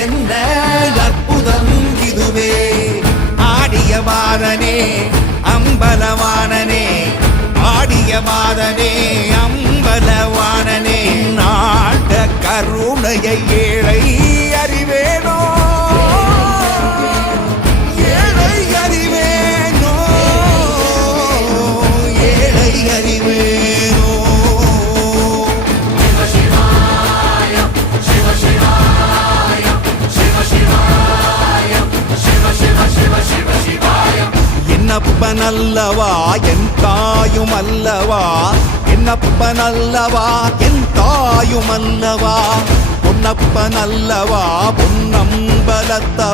என்ன அற்புதம் இதுவே. ஆடிய மாதனே அம்பலவானனே, ஆடிய மாதனே அம்பலவானனே, நாட கருணையை ஏழை அறிவேனோ, ஏழை அறிவேனோ, ஏழை அறிவேனோ. என்னப்பன் அல்லவா என் தாயும் அல்லவா, என்னப்பன் அல்லவா என் தாயும் அல்லவா, பொன்னப்பன் அல்லவா பொன்னம்பலத்தவா.